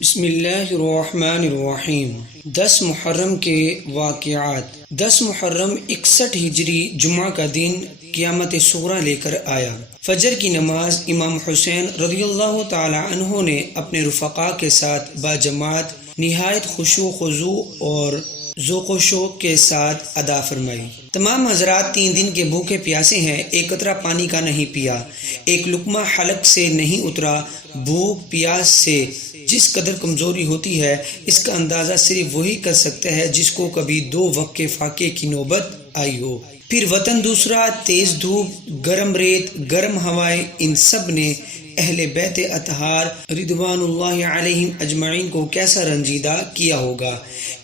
بسم اللہ الرحمن الرحیم 10 محرم کے واقعات۔ 10 محرم 61 ہجری جمعہ کا دن قیامت صغریٰ لے کر آیا۔ فجر کی نماز امام حسین رضی اللہ تعالی عنہ نے اپنے رفقاء کے ساتھ باجماعت نہایت خشوع و خضوع اور ذوق و شوق کے ساتھ ادا فرمائی۔ تمام حضرات 3 دن کے بھوکے پیاسے ہیں، ایک قطرہ پانی کا نہیں پیا، ایک لقمہ حلق سے نہیں اترا۔ بھوک پیاس سے جس قدر کمزوری ہوتی ہے، اس کا اندازہ صرف وہی کر سکتا ہے جس کو کبھی 2 وقت کے فاقے کی نوبت آئی ہو۔ پھر وطن دوسرا، تیز دھوپ، گرم ریت، گرم ہوائیں، ان سب نے اہل بیت اطہار رضوان اللہ علیہم اجمعین کو کیسا رنجیدہ کیا ہوگا۔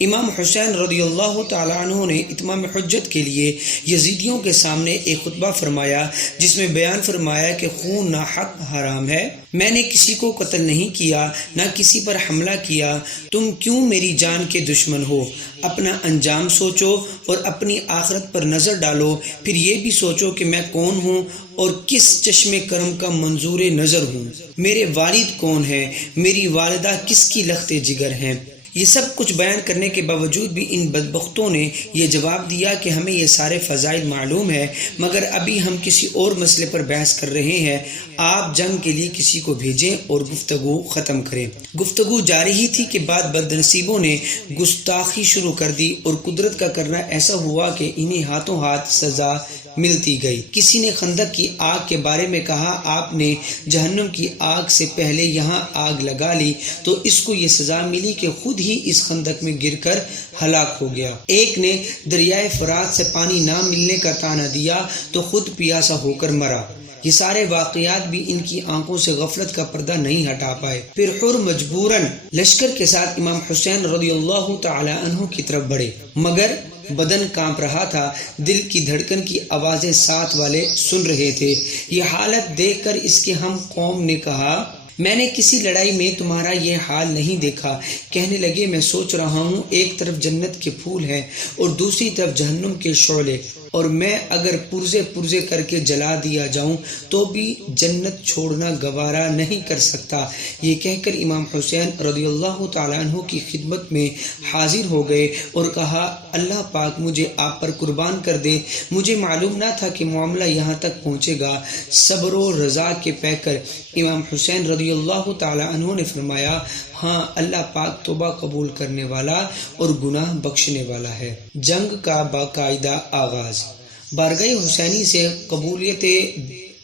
امام حسین رضی اللہ تعالی عنہ نے اتمام حجت کے لیے یزیدیوں کے سامنے ایک خطبہ فرمایا، جس میں بیان فرمایا کہ خون ناحق حرام ہے، میں نے کسی کو قتل نہیں کیا، نہ کسی پر حملہ کیا، تم کیوں میری جان کے دشمن ہو؟ اپنا انجام سوچو اور اپنی آخرت پر نظر ڈالو، پھر یہ بھی سوچو کہ میں کون ہوں اور کس چشم کرم کا منظور نظر ہوں، میرے والد کون ہیں، میری والدہ کس کی لخت جگر ہیں۔ یہ سب کچھ بیان کرنے کے باوجود بھی ان بدبختوں نے یہ جواب دیا کہ ہمیں یہ سارے فضائل معلوم ہے، مگر ابھی ہم کسی اور مسئلے پر بحث کر رہے ہیں، آپ جنگ کے لیے کسی کو بھیجیں اور گفتگو ختم کریں۔ گفتگو جاری ہی تھی کہ بعد بدنصیبوں نے گستاخی شروع کر دی اور قدرت کا کرنا ایسا ہوا کہ انہیں ہاتھوں ہاتھ سزا ملتی گئی۔ کسی نے خندق کی آگ کے بارے میں کہا، آپ نے جہنم کی آگ سے پہلے یہاں آگ لگا لی تو اس کو یہ سزا ملی کہ خود ہی اس خندق میں گر کر ہلاک ہو گیا۔ ایک نے دریائے فرات سے پانی نہ ملنے کا طعنہ دیا تو خود پیاسا ہو کر مرا۔ یہ سارے واقعات بھی ان کی آنکھوں سے غفلت کا پردہ نہیں ہٹا پائے۔ پھر حر مجبوراً لشکر کے ساتھ امام حسین رضی اللہ تعالی عنہ کی طرف بڑھے، مگر بدن کانپ رہا تھا، دل کی دھڑکن کی آوازیں ساتھ والے سن رہے تھے۔ یہ حالت دیکھ کر اس کے ہم قوم نے کہا، میں نے کسی لڑائی میں تمہارا یہ حال نہیں دیکھا۔ کہنے لگے، میں سوچ رہا ہوں، ایک طرف جنت کے پھول ہیں اور دوسری طرف جہنم کے شعلے، اور میں اگر پرزے پرزے کر کے جلا دیا جاؤں تو بھی جنت چھوڑنا گوارا نہیں کر سکتا۔ یہ کہہ کر امام حسین رضی اللہ تعالیٰ عنہ کی خدمت میں حاضر ہو گئے اور کہا، اللہ پاک مجھے آپ پر قربان کر دے، مجھے معلوم نہ تھا کہ معاملہ یہاں تک پہنچے گا۔ صبر و رضا کے پیکر امام حسین رضی اللہ تعالیٰ عنہ نے فرمایا، ہاں، اللہ پاک توبہ قبول کرنے والا اور گناہ بخشنے والا ہے۔ جنگ کا باقاعدہ آغاز۔ بارگاہ حسینی سے قبولیت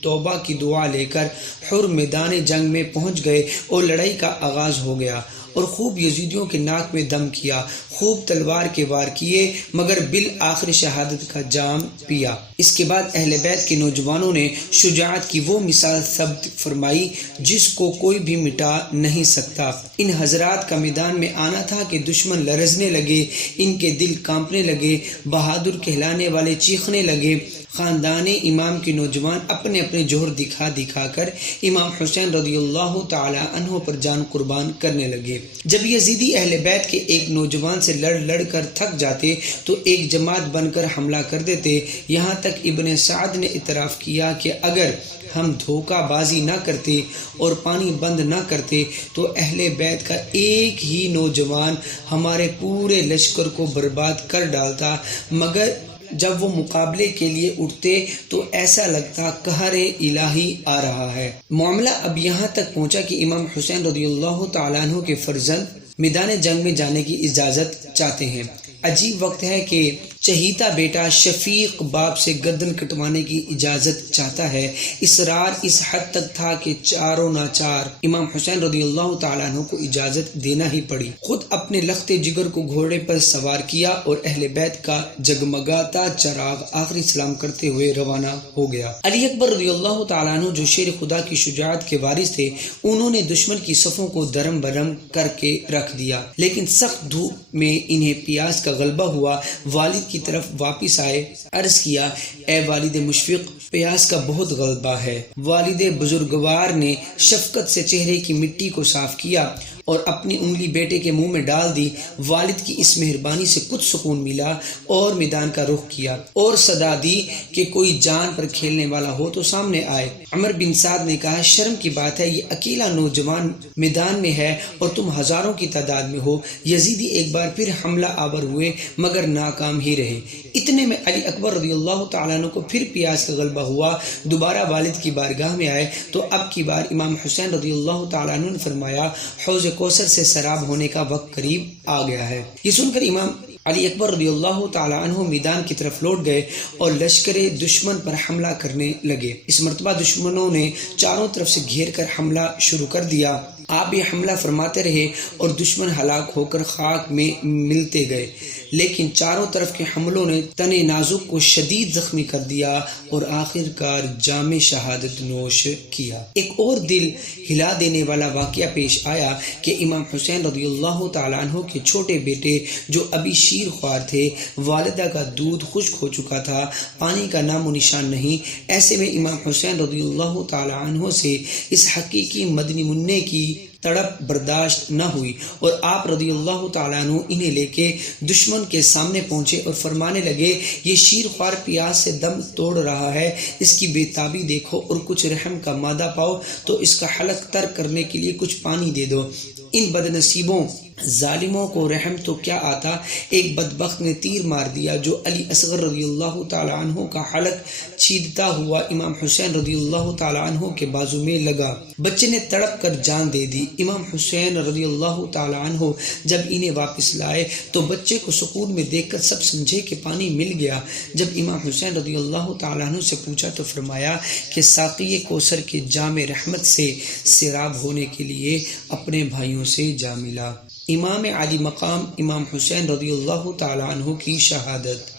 توبہ کی دعا لے کر حر میدان جنگ میں پہنچ گئے اور لڑائی کا آغاز ہو گیا، اور خوب یزیدیوں کے ناک میں دم کیا، خوب تلوار کے وار کیے، مگر بالآخر شہادت کا جام پیا۔ اس کے بعد اہل بیت کے نوجوانوں نے شجاعت کی وہ مثال ثبت فرمائی جس کو کوئی بھی مٹا نہیں سکتا۔ ان حضرات کا میدان میں آنا تھا کہ دشمن لرزنے لگے، ان کے دل کانپنے لگے، بہادر کہلانے والے چیخنے لگے۔ خاندان امام کے نوجوان اپنے اپنے جوہر دکھا دکھا کر امام حسین رضی اللہ تعالی عنہ پر جان قربان کرنے لگے۔ جب یزیدی اہل بیت کے ایک نوجوان سے لڑ لڑ کر تھک جاتے تو ایک جماعت بن کر حملہ کر دیتے۔ یہاں تک ابن سعد نے اعتراف کیا کہ اگر ہم دھوکہ بازی نہ کرتے اور پانی بند نہ کرتے تو اہل بیت کا ایک ہی نوجوان ہمارے پورے لشکر کو برباد کر ڈالتا، مگر جب وہ مقابلے کے لیے اٹھتے تو ایسا لگتا قہر الہی آ رہا ہے۔ معاملہ اب یہاں تک پہنچا کہ امام حسین رضی اللہ تعالیٰ عنہ کے فرزند میدان جنگ میں جانے کی اجازت چاہتے ہیں۔ عجیب وقت ہے کہ چہیتا بیٹا شفیق باپ سے گردن کٹوانے کی اجازت چاہتا ہے۔ اصرار اس حد تک تھا کہ چاروں ناچار امام حسین رضی اللہ تعالیٰ عنہ کو اجازت دینا ہی پڑی۔ خود اپنے لخت جگر کو گھوڑے پر سوار کیا اور اہل بیت کا جگمگاتا چراغ آخری سلام کرتے ہوئے روانہ ہو گیا۔ علی اکبر رضی اللہ تعالیٰ عنہ جو شیر خدا کی شجاعت کے وارث تھے، انہوں نے دشمن کی صفوں کو درم برم کر کے رکھ دیا، لیکن سخت دھوپ میں انہیں پیاس کا غلبہ ہوا۔ والد کی طرف واپس آئے، عرض کیا، اے والد مشفق، پیاس کا بہت غلبہ ہے۔ والد بزرگوار نے شفقت سے چہرے کی مٹی کو صاف کیا اور اپنی انگلی بیٹے کے منہ میں ڈال دی۔ والد کی اس مہربانی سے کچھ سکون ملا اور میدان کا رخ کیا اور صدا دی کہ کوئی جان پر کھیلنے والا ہو تو سامنے آئے۔ عمر بن سعد نے کہا شرم کی بات ہے، یہ اکیلا نوجوان میدان میں ہے اور تم ہزاروں کی تعداد میں ہو۔ یزیدی ایک بار پھر حملہ آور ہوئے مگر ناکام ہی رہے۔ اتنے میں علی اکبر رضی اللہ تعالیٰ عنہ کو پھر پیاس کا غلبہ ہوا، دوبارہ والد کی بارگاہ میں آئے تو اب کی بار امام حسین رضی اللہ تعالیٰ عنہ نے فرمایا حوض کوثر سے سراب ہونے کا وقت قریب آ گیا ہے۔ یہ سن کر امام علی اکبر رضی اللہ تعالیٰ عنہ میدان کی طرف لوٹ گئے اور لشکر دشمن پر حملہ کرنے لگے۔ اس مرتبہ دشمنوں نے چاروں طرف سے گھیر کر حملہ شروع کر دیا۔ آپ یہ حملہ فرماتے رہے اور دشمن ہلاک ہو کر خاک میں ملتے گئے، لیکن چاروں طرف کے حملوں نے تن نازک کو شدید زخمی کر دیا اور آخر کار جام شہادت نوش کیا۔ ایک اور دل ہلا دینے والا واقعہ پیش آیا کہ امام حسین رضی اللہ تعالیٰ عنہ کے چھوٹے بیٹے جو ابھی شیر خوار تھے، والدہ کا دودھ خشک ہو چکا تھا، پانی کا نام و نشان نہیں۔ ایسے میں امام حسین رضی اللہ تعالیٰ عنہ سے اس حقیقی مدنی منع کی تڑپ برداشت نہ ہوئی اور آپ رضی اللہ تعالیٰ عنہ انہیں لے کے دشمن کے سامنے پہنچے اور فرمانے لگے یہ شیر خوار پیاس سے دم توڑ رہا ہے، اس کی بے تابی دیکھو اور کچھ رحم کا مادہ پاؤ تو اس کا حلق تر کرنے کے لیے کچھ پانی دے دو۔ ان بد نصیبوں ظالموں کو رحم تو کیا آتا، ایک بدبخت نے تیر مار دیا جو علی اصغر رضی اللہ تعالیٰ عنہ کا حلق چھیدتا ہوا امام حسین رضی اللہ تعالیٰ عنہ کے بازو میں لگا۔ بچے نے تڑپ کر جان دے دی۔ امام حسین رضی اللہ تعالیٰ عنہ جب انہیں واپس لائے تو بچے کو سکون میں دیکھ کر سب سمجھے کہ پانی مل گیا۔ جب امام حسین رضی اللہ تعالیٰ عنہ سے پوچھا تو فرمایا کہ ساقی کوثر کے جام رحمت سے سیراب ہونے کے لیے اپنے بھائیوں سے جا ملا۔ امام علی مقام امام حسین رضی اللہ تعالیٰ عنہ کی شہادت۔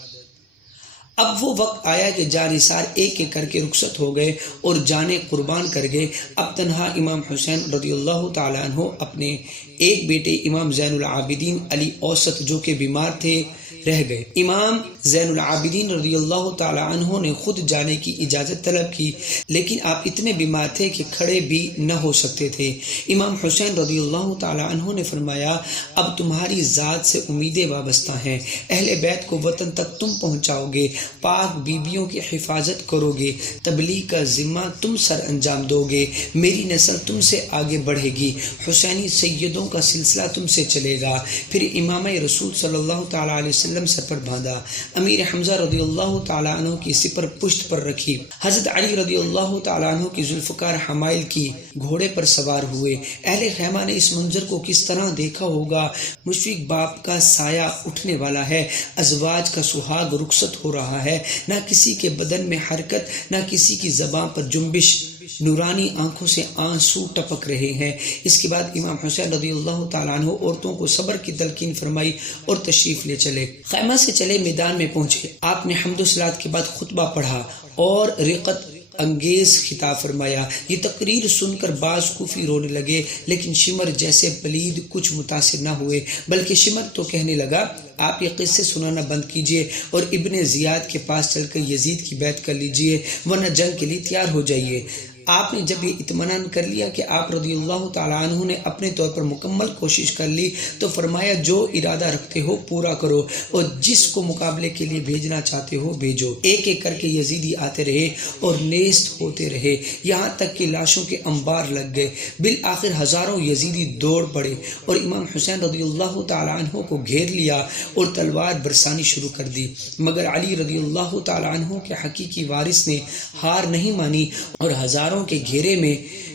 اب وہ وقت آیا کہ جانثار ایک ایک کر کے رخصت ہو گئے اور جانیں قربان کر گئے۔ اب تنہا امام حسین رضی اللہ تعالیٰ عنہ اپنے ایک بیٹے امام زین العابدین علی اوسط جو کہ بیمار تھے رہ گئے۔ امام زین العابدین رضی اللہ تعالیٰ عنہ نے خود جانے کی اجازت طلب کی، لیکن آپ اتنے بیمار تھے کہ کھڑے بھی نہ ہو سکتے تھے۔ امام حسین رضی اللہ تعالیٰ عنہ نے فرمایا اب تمہاری ذات سے امیدیں وابستہ ہیں، اہل بیت کو وطن تک تم پہنچاؤ گے، پاک بیبیوں کی حفاظت کرو گے، تبلیغ کا ذمہ تم سر انجام دو گے، میری نسل تم سے آگے بڑھے گی، حسینی سیدوں کا سلسلہ تم سے چلے گا۔ پھر امام رسول صلی اللہ تعالیٰ علیہ وسلم سر پر باندھا، امیر حمزہ رضی اللہ تعالیٰ عنہ کی سپر پشت پر رکھی، حضرت علی رضی اللہ تعالیٰ عنہ کی ذوالفقار حمائل کی گھوڑے پر سوار ہوئے۔ اہل خیمہ نے اس منظر کو کس طرح دیکھا ہوگا، مشفق باپ کا سایہ اٹھنے والا ہے، ازواج کا سہاگ رخصت ہو رہا ہے، نہ کسی کے بدن میں حرکت، نہ کسی کی زبان پر جنبش، نورانی آنکھوں سے آنسو ٹپک رہے ہیں۔ اس کے بعد امام حسین رضی اللہ تعالیٰ عنہ عورتوں کو صبر کی تلقین فرمائی اور تشریف لے چلے، خیمہ سے چلے میدان میں پہنچے۔ آپ نے حمد و صلات کے بعد خطبہ پڑھا اور رقت انگیز خطاب فرمایا۔ یہ تقریر سن کر بعض کوفی رونے لگے، لیکن شمر جیسے پلید کچھ متاثر نہ ہوئے، بلکہ شمر تو کہنے لگا آپ یہ قصے سنانا بند کیجئے اور ابن زیاد کے پاس چل کر یزید کی بیعت کر لیجئے، ورنہ جنگ کے لیے تیار ہو جائیے۔ آپ نے جب یہ اطمینان کر لیا کہ آپ رضی اللہ تعالیٰ عنہ نے اپنے طور پر مکمل کوشش کر لی تو فرمایا جو ارادہ رکھتے ہو پورا کرو اور جس کو مقابلے کے لیے بھیجنا چاہتے ہو بھیجو۔ ایک ایک کر کے یزیدی آتے رہے اور نیست ہوتے رہے، یہاں تک کہ لاشوں کے انبار لگ گئے۔ بالآخر ہزاروں یزیدی دوڑ پڑے اور امام حسین رضی اللہ تعالیٰ عنہ کو گھیر لیا اور تلوار برسانی شروع کر دی، مگر علی رضی اللہ تعالیٰ عنہ کے حقیقی وارث نے ہار نہیں مانی اور ہزاروں کے گھیرے میں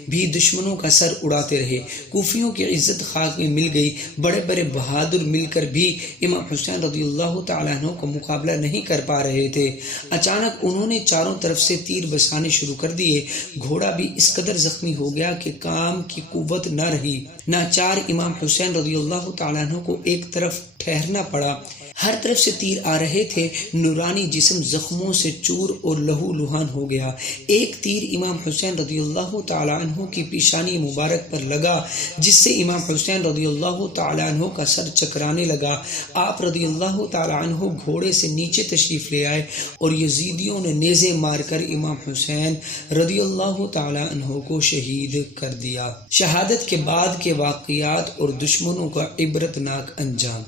بھی دشمنوں کا سر اڑاتے رہے۔ کوفیوں کی عزت خاک میں مل گئی، بڑے بڑے بہادر مل کر بھی امام حسین رضی اللہ تعالیٰ عنہ کا مقابلہ نہیں کر پا رہے تھے۔ اچانک انہوں نے چاروں طرف سے تیر بسانے شروع کر دیے، گھوڑا بھی اس قدر زخمی ہو گیا کہ کام کی قوت نہ رہی۔ ناچار امام حسین رضی اللہ تعالیٰ عنہ کو ایک طرف ٹھہرنا پڑا۔ ہر طرف سے تیر آ رہے تھے، نورانی جسم زخموں سے چور اور لہو لہان ہو گیا۔ ایک تیر امام حسین رضی اللہ تعالی عنہ کی پیشانی مبارک پر لگا، جس سے امام حسین رضی اللہ تعالی عنہ کا سر چکرانے لگا۔ آپ رضی اللہ تعالی عنہ گھوڑے سے نیچے تشریف لے آئے اور یزیدیوں نے نیزے مار کر امام حسین رضی اللہ تعالی عنہ کو شہید کر دیا۔ شہادت کے بعد کے واقعات اور دشمنوں کا عبرتناک انجام۔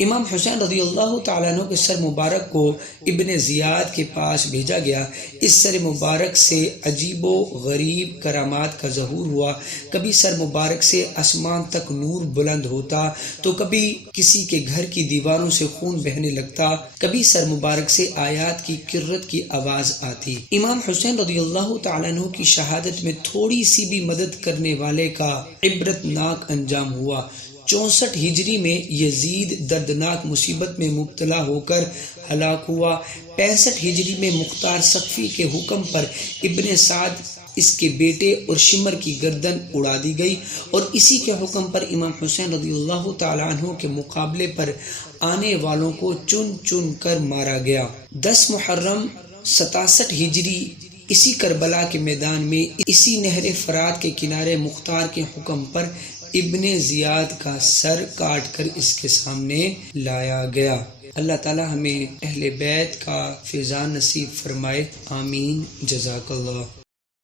امام حسین رضی اللہ تعالیٰ عنہ کے سر مبارک کو ابن زیاد کے پاس بھیجا گیا۔ اس سر مبارک سے عجیب و غریب کرامات کا ظہور ہوا۔ کبھی سر مبارک سے آسمان تک نور بلند ہوتا تو کبھی کسی کے گھر کی دیواروں سے خون بہنے لگتا، کبھی سر مبارک سے آیات کی کرت کی آواز آتی۔ امام حسین رضی اللہ تعالیٰ عنہ کی شہادت میں تھوڑی سی بھی مدد کرنے والے کا عبرتناک انجام ہوا۔ 64 ہجری میں یزید دردناک مصیبت میں مبتلا ہو کر ہلاک ہوا۔ 65 ہجری میں مختار سقفی کے حکم پر ابن سعد اس کے بیٹے اور شمر کی گردن اڑا دی گئی، اور اسی کے حکم پر امام حسین رضی اللہ تعالی عنہ کے مقابلے پر آنے والوں کو چن چن کر مارا گیا۔ 10 محرم 67 ہجری اسی کربلا کے میدان میں اسی نہر فرات کے کنارے مختار کے حکم پر ابن زیاد کا سر کاٹ کر اس کے سامنے لایا گیا۔ اللہ تعالی ہمیں اہل بیت کا فیضان نصیب فرمائے، آمین، جزاک اللہ۔